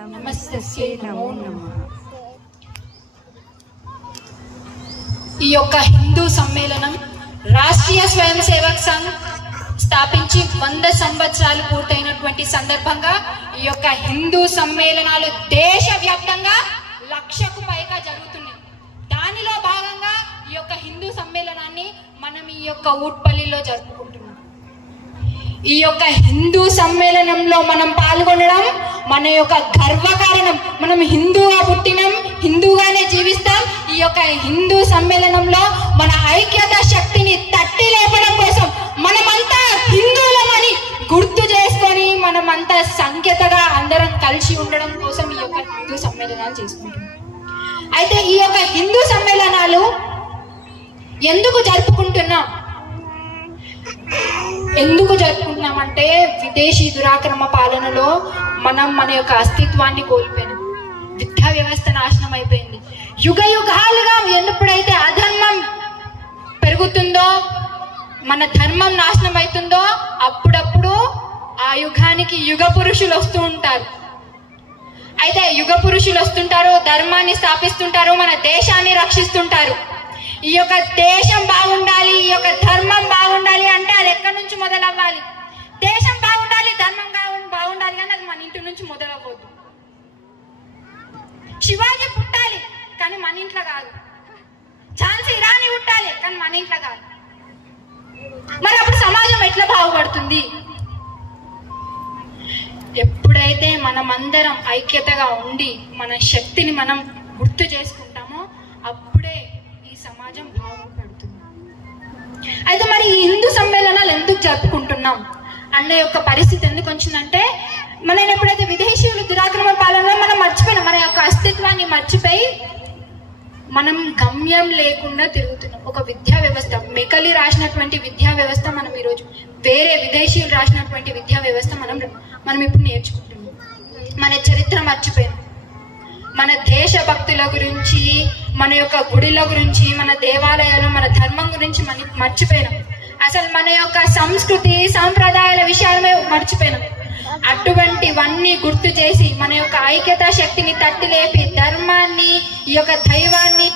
నమస్తే నమో నమః. ఈ యొక్క హిందూ సమ్మేళనం రాష్ట్రీయ స్వయం సేవక్ సంఘ్ స్థాపించి 100 సంవత్సరాలు పూర్తయినటువంటి సందర్భంగా ఈ యొక్క హిందూ సమ్మేళనాలు దేశవ్యాప్తంగా 1,00,000కు పైగా జరుగుతున్నాయి. దానిలో భాగంగా ఈ యొక్క హిందూ సమ్మేళనాన్ని మనం ఈ యొక్క ఊట్పల్లిలో జరుపుకుంటున్నాం. ఈ యొక్క హిందూ సమ్మేళనంలో మనం పాల్గొనడం మన యొక్క గర్వకారణం. మనం హిందూగా పుట్టినాం, హిందూగానే జీవిస్తాం. ఈ యొక్క హిందూ సమ్మేళనంలో మన ఐక్యత శక్తిని తట్టి లేపడం కోసం మనమంతా హిందువులమని గుర్తు చేసుకొని మనమంతా సంఖ్యతగా అందరం కలిసి ఉండడం కోసం ఈ యొక్క హిందూ సమ్మేళనాలు చేసుకుంటున్నాం. అయితే ఈ యొక్క హిందూ సమ్మేళనాలు ఎందుకు జరుపుకుంటున్నామంటే విదేశీ దురాక్రమ పాలనలో మనం మన యొక్క అస్తిత్వాన్ని కోల్పోయినాం. విద్యా వ్యవస్థ నాశనం అయిపోయింది. యుగ యుగాలుగా ఎప్పుడైతే అధర్మం పెరుగుతుందో, మన ధర్మం నాశనం అవుతుందో, అప్పుడప్పుడు ఆ యుగానికి యుగ పురుషులు వస్తూ ఉంటారు. అయితే యుగ పురుషులు వస్తుంటారు, ధర్మాన్ని స్థాపిస్తుంటారు, మన దేశాన్ని రక్షిస్తుంటారు. ఈ యొక్క దేశం బాగుండాలి, ఈ యొక్క ధర్మం బాగుండాలి అంటే అది ఎక్కడి నుంచి మొదలవ్వాలి? దేశం బాగుండాలి, ధర్మం బాగుండాలి కానీ అది మన ఇంటి నుంచి మొదలవ్వద్దు. శివాజీ పుట్టాలి కానీ మన ఇంట్లో కాదు. ఝాన్సీ రాణి పుట్టాలి కానీ మన ఇంట్లో కాదు. మరి అప్పుడు సమాజం ఎట్లా బాగుపడుతుంది? ఎప్పుడైతే మనమందరం ఐక్యతగా ఉండి మన శక్తిని మనం గుర్తు చేసుకుంటామో అప్పుడే ఈ సమాజం బాగుపడుతుంది. అయితే మరి ఈ హిందూ సమ్మేళనాలు ఎందుకు జరుపుకుంటున్నాం అన్న యొక్క పరిస్థితి ఎందుకు వచ్చిందంటే, మనం ఎప్పుడైతే విదేశీయులు దురాక్రమణ పాలనలో మనం మర్చిపోయినాం, మన యొక్క అస్తిత్వాన్ని మర్చిపోయి మనం గమ్యం లేకుండా తిరుగుతున్నాం. ఒక విద్యా వ్యవస్థ, మెకలి రాసినటువంటి విద్యా వ్యవస్థ మనం ఈరోజు, వేరే విదేశీయులు రాసినటువంటి విద్యా వ్యవస్థ మనం ఇప్పుడు నేర్చుకుంటున్నాం. మన చరిత్ర మర్చిపోయాం. మన దేశభక్తుల గురించి, మన యొక్క గుడిల గురించి, మన దేవాలయాలు, మన ధర్మం గురించి మర్చిపోయినాం. అసలు మన యొక్క సంస్కృతి సాంప్రదాయాల విషయాలమే మర్చిపోయినాం. అటువంటివన్నీ గుర్తు చేసి మన యొక్క ఐక్యతా శక్తిని తట్టి లేపి ధర్మాన్ని, ఈ యొక్క దైవాన్ని